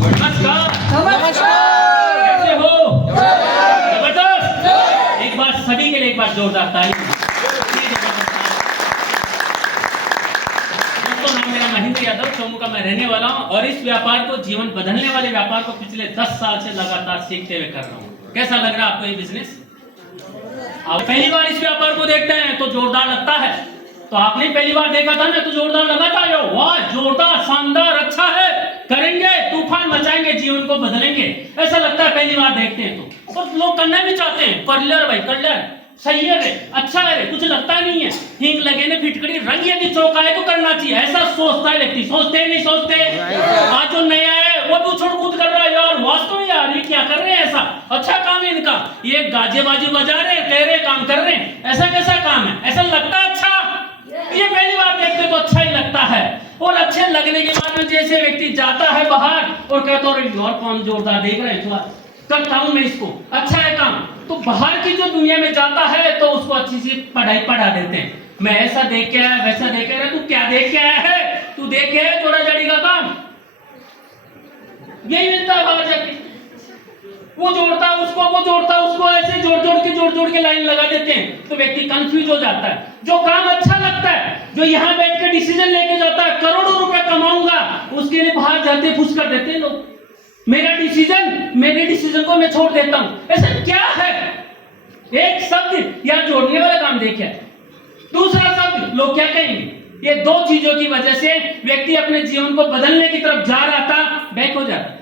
नमस्कार। कैसे हो? जबरदस्त। एक बार सभी के लिए एक बार जोरदार ताली। दोस्तों, नाम मेरा महेंद्र यादव, चौमू का मैं रहने वाला हूँ और इस व्यापार को, जीवन बदलने वाले व्यापार को पिछले 10 साल से लगातार सीखते हुए कर रहा हूँ। कैसा लग रहा है आपको ये बिजनेस? आप पहली बार इस व्यापार को देखते हैं तो जोरदार लगता है, तो आपने पहली बार देखा था ना तो जोरदार लगाता है। वाह, जोरदार, शानदार, अच्छा है, करेंगे, तूफान मचाएंगे, जीवन को बदलेंगे, ऐसा लगता है पहली बार देखते हैं तो। और लोग करना भी चाहते हैं, कर ले भाई, कर ले, सही है रे, अच्छा है रे, कुछ लगता नहीं है, हींग लगे ने फिटकड़ी रंग यदि चौका है तो करना चाहिए, ऐसा सोचता है व्यक्ति। सोचते हैं नहीं सोचते? आज जो नया है वो भी उछल कूद कर रहा है, यार वास्तव में यार ये क्या कर रहे हैं, ऐसा अच्छा काम है इनका, ये गाजे बाजी बजा रहे हैं, कह रहे काम कर रहे हैं, ऐसा कैसा काम है, ऐसा लगता है अच्छा। ये पहली बार देखते तो अच्छा ही लगता है, और अच्छे लगने के बाद में जैसे व्यक्ति जाता है बाहर और कहता है और काम जोरदार देख रहे हैं, करता हूं मैं इसको, अच्छा है काम, तो बाहर की जो दुनिया में जाता है तो उसको अच्छी सी पढ़ाई पढ़ा देते हैं। मैं ऐसा देख के आया, वैसा देख के आया, तू क्या देख के आया है, तू देख के जोड़ा जड़ी का काम, यही मिलता है बाहर जाके। वो जोड़ता उसको, वो जोड़ता उसको, ऐसे जोड़ जोड़ के लाइन लगा देते हैं, तो व्यक्ति कंफ्यूज हो जाता है। जो काम अच्छा लगता है, जो यहाँ बैठ के डिसीजन लेके जाता है, करोड़ों रुपए कमाऊंगा, उसके लिए बाहर जाते फुस कर देते हैं लोग, मेरे डिसीजन को मैं छोड़ देता हूं, ऐसा क्या है? एक शब्द या जोड़ने वाला काम देखे, दूसरा शब्द लोग क्या कहेंगे, ये दो चीजों की वजह से व्यक्ति अपने जीवन को बदलने की तरफ जा रहा था, बैक हो जाता।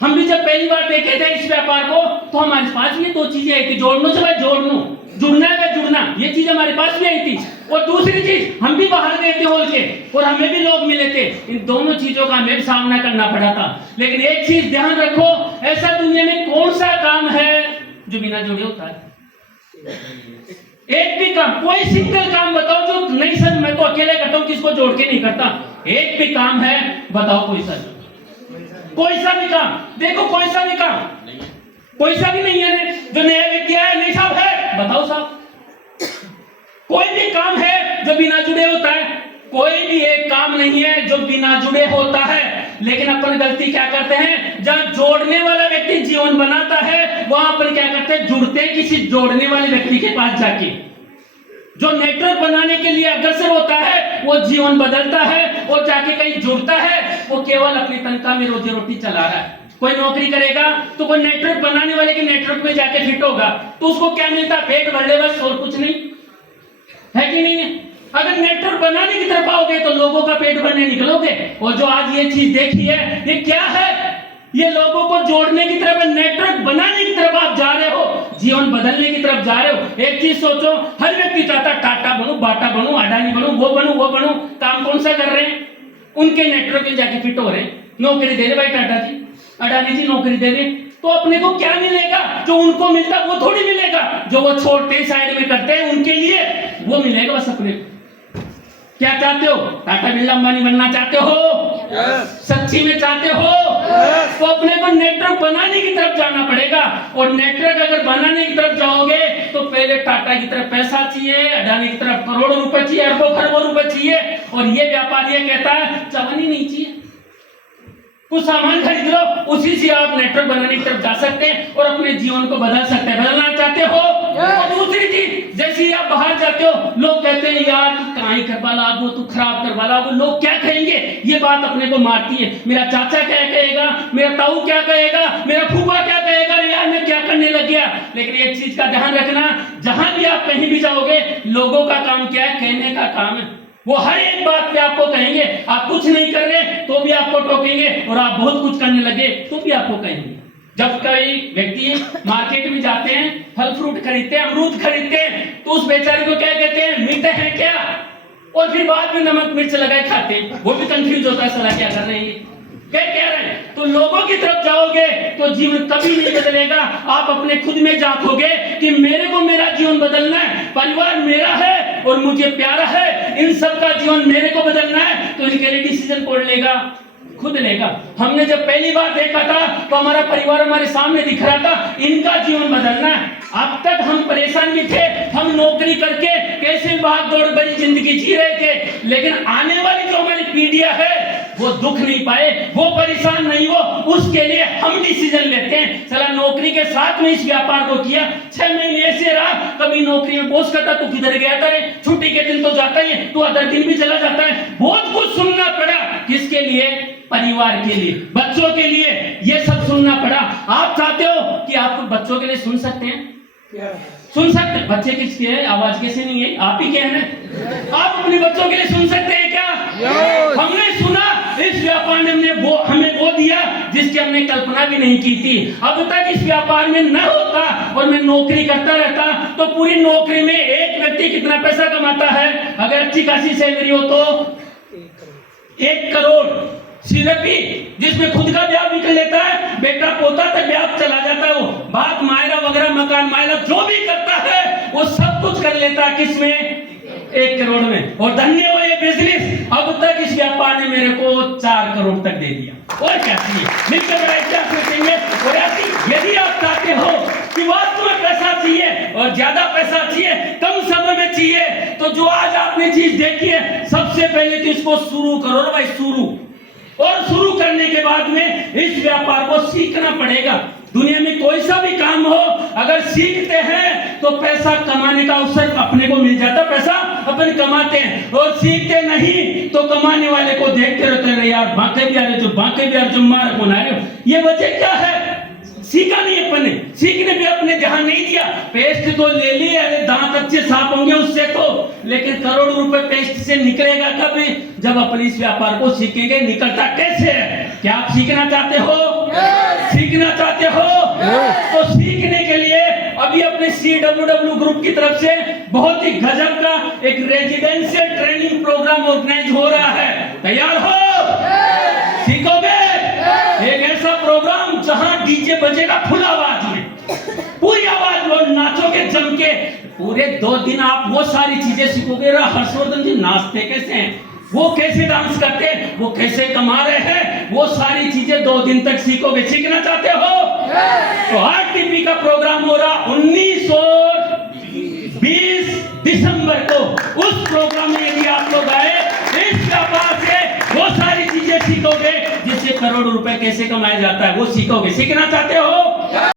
हम भी जब पहली बार देखे थे इस व्यापार को तो हमारे पास भी दो चीजें आई थी, जोड़नो से भाई जोड़नो, जुड़ना है जुड़ना, ये चीज हमारे पास भी आई थी। और दूसरी चीज, हम भी बाहर गए थे होल के और हमें भी लोग मिले थे, इन दोनों चीजों का हमें भी सामना करना पड़ा था। लेकिन एक चीज ध्यान रखो, ऐसा दुनिया में कौन सा काम है जो बिना जोड़े होता है? एक भी काम, कोई सिंगल काम बताओ जो नहीं सर मैं तो अकेले करता हूं, किसको जोड़ के नहीं करता, एक भी काम है बताओ, कोई सा भी काम देखो, कोई सा भी काम, कोई सा भी नहीं है जो नया व्यक्ति आया, नहीं साहब है, बताओ साहब, कोई भी काम है जो बिना जुड़े होता है? कोई भी एक काम नहीं है जो बिना जुड़े होता है। लेकिन अपन गलती क्या करते हैं, जब जोड़ने वाला व्यक्ति जीवन बनाता है वहां पर क्या करते हैं, जुड़ते हैं किसी जोड़ने वाले व्यक्ति के पास जाके। जो नेटवर्क बनाने के लिए अग्रसर होता है वो जीवन बदलता है और जाके कहीं जुड़ता है, वो केवल अपनी तनख्वाह में रोजी रोटी चला रहा है। कोई नौकरी करेगा तो कोई नेटवर्क बनाने वाले के नेटवर्क में जाके फिट होगा तो उसको क्या मिलता है, पेट भर ले बस, और कुछ नहीं है कि नहीं है? अगर नेटवर्क बनाने की तरफ आओगे तो लोगों का पेट भरने निकलोगे। और जो आज ये चीज देखी है, ये क्या है, ये लोगों को जोड़ने की तरफ, नेटवर्क बनाने की तरफ आप जा रहे हो, जीवन बदलने की तरफ जा रहे हो। एक चीज सोचो, हर व्यक्ति चाहता टाटा बनूं, बाटा बनूं, अडानी बनूं, वो बनूं, काम कौन सा कर रहे हैं? उनके नेटवर्क में जाके फिट हो रहे हैं। नौकरी दे दे भाई टाटा जी, अडानी जी नौकरी दे दे, तो अपने को क्या मिलेगा? जो उनको मिलता वो थोड़ी मिलेगा, जो वो छोटे साइड में करते हैं उनके लिए वो मिलेगा बस अपने को। क्या चाहते हो? टाटा बिरला अंबानी बनना चाहते हो? सच्ची में चाहते हो? तो अपने को नेटवर्क बनाने की तरफ जाना पड़ेगा। और नेटवर्क अगर बनाने की तरफ जाओगे तो पहले टाटा की तरफ पैसा चाहिए, अडानी की तरफ करोड़ों रुपए चाहिए, अरबों खरबों रुपए चाहिए। और ये व्यापार ये कहता है चवनी नहीं चाहिए, कुछ सामान खरीद लो, उसी से आप नेटवर्क बनाने की तरफ जा सकते हैं और अपने जीवन को बदल सकते हैं। बदलना चाहते हो? और दूसरी चीज, जैसे आप बाहर जाते हो लोग कहते हैं यार तू कहीं करवा लागो, तू खराब करवा लागो, लोग क्या कहेंगे, ये बात अपने को मारती है। मेरा चाचा क्या कहेगा, मेरा ताऊ क्या कहेगा, मेरा फूफा क्या कहेगा, यार मैं क्या करने लग गया। लेकिन एक चीज का ध्यान रखना, जहां भी आप कहीं भी जाओगे, लोगों का काम क्या है, कहने का काम है। वो हर एक बात पे आपको कहेंगे, आप कुछ नहीं कर रहे तो भी आपको टोकेंगे, और आप बहुत कुछ करने लगे तो भी आपको कहेंगे। जब कई व्यक्ति मार्केट में जाते हैं, फल फ्रूट खरीदते हैं, अमरूद खरीदते हैं, तो उस बेचारे को क्या कहते हैं, मीठे हैं क्या, और फिर बाद में नमक मिर्च लगाए खाते हैं। वो भी कंफ्यूज होता है, साला क्या कर रहे हैं, क्या कह रहे हैं। तो लोगों की तरफ जाओगे तो जीवन कभी नहीं बदलेगा। आप अपने खुद में झांकोगे कि मेरे को मेरा जीवन बदलना है, परिवार मेरा है और मुझे प्यारा है, इन सब का जीवन मेरे को बदलना है, तो इनके लिए डिसीजन कौन लेगा, खुद लेगा। हमने जब पहली बार देखा था तो हमारा परिवार हमारे सामने दिख रहा था, इनका जीवन बदलना है। अब तक हम परेशान भी थे, हम नौकरी करके कैसे भाग दौड़ भरी जिंदगी जी रहे थे, लेकिन आने वाली जो हमारी पीढ़ियां है वो दुख नहीं पाए, वो परेशान नहीं हो, उसके लिए हम डिसीजन लेते हैं। चला नौकरी के साथ में इस व्यापार को किया, 6 महीने ऐसे रहा, कभी नौकरी में बॉस कहता तू किधर गया था रे, छुट्टी के दिन तो जाता ही है, तू अदर दिन भी चला जाता है। बहुत कुछ सुनना पड़ा, किसके लिए? परिवार के लिए, बच्चों के लिए, ये सब सुनना पड़ा। आप चाहते हो कि आप बच्चों के लिए सुन सकते हैं? सुन सकते? बच्चे किसके हैं? आवाज कैसे नहीं है? आप ही के हैं ना? आप अपने बच्चों के लिए सुन सकते हैं क्या? हमने सुना, इस व्यापार ने हमें वो दिया जिसकी हमने कल्पना भी नहीं की थी। अब तक इस व्यापार में न होता और मैं नौकरी करता रहता तो पूरी नौकरी में एक व्यक्ति कितना पैसा कमाता है? अगर अच्छी खासी सैलरी हो तो 1 करोड़ सिर्फ ही, जिसमें खुद का ब्याह भी कर लेता है, बेटा पोता तक ब्याह चला जाता है, वो बात मायरा वगैरह मकान मायरा जो भी करता है वो सब कुछ कर लेता है। किसमें? 1 करोड़ में। और धन्य हो ये बिजनेस, अब तक इस व्यापार ने मेरे को 4 करोड़ तक दे दिया। और क्या चाहिए? मिलकर बड़ा इतिहास रचेंगे। और यदि आप चाहते हो कि वास्तव में पैसा चाहिए और ज्यादा पैसा चाहिए, कम समय में चाहिए, तो जो आज आपने चीज देखी है, सबसे पहले तो इसको शुरू करो ना भाई, शुरू। और शुरू करने के बाद में इस व्यापार को सीखना पड़ेगा। दुनिया में कोई सा भी काम हो, अगर सीखते हैं तो पैसा कमाने का अवसर अपने को मिल जाता, पैसा अपन कमाते हैं। और सीखते नहीं तो कमाने वाले को देखते रहते हैं, यार बांके भी आ रहे, जो बांके भी आ रहे, जो मार को ना रहे हो। ये वजह क्या है? सीखा नहीं अपन ने, सीखने पे अपने ध्यान नहीं दिया। पेस्ट तो ले लिए, अरे दांत अच्छे साफ होंगे उससे तो, लेकिन करोड़ों रुपए पेस्ट से निकलेगा कब? जब अपन इस व्यापार को सीखेंगे। निकलता कैसे है? क्या आप सीखना चाहते हो? सीखना चाहते हो? तो सीखने के लिए अभी अपने CWW ग्रुप की तरफ से बहुत ही गजब का एक रेजिडेंशियल ट्रेनिंग प्रोग्राम ऑर्गेनाइज हो रहा है। तैयार हो? सीखोगे? एक ऐसा प्रोग्राम जहां डीजे बजेगा फुल आवाज में, पूरी आवाज में, नाचोगे जम के। पूरे 2 दिन आप वो सारी चीजें सीखोगे। हर्षवर्धन जी नाचते कैसे हैं, वो कैसे डांस करते हैं, वो कैसे कमा रहे हैं, वो सारी चीजें 2 दिन तक सीखोगे। सीखना चाहते हो? तो RTP का प्रोग्राम हो रहा 19 और 20 दिसंबर को। उस प्रोग्राम में यदि आप लोग आए, इस व्यापार से वो सारी चीजें सीखोगे, जिससे करोड़ों रुपए कैसे कमाया जाता है, वो सीखोगे। सीखना चाहते हो?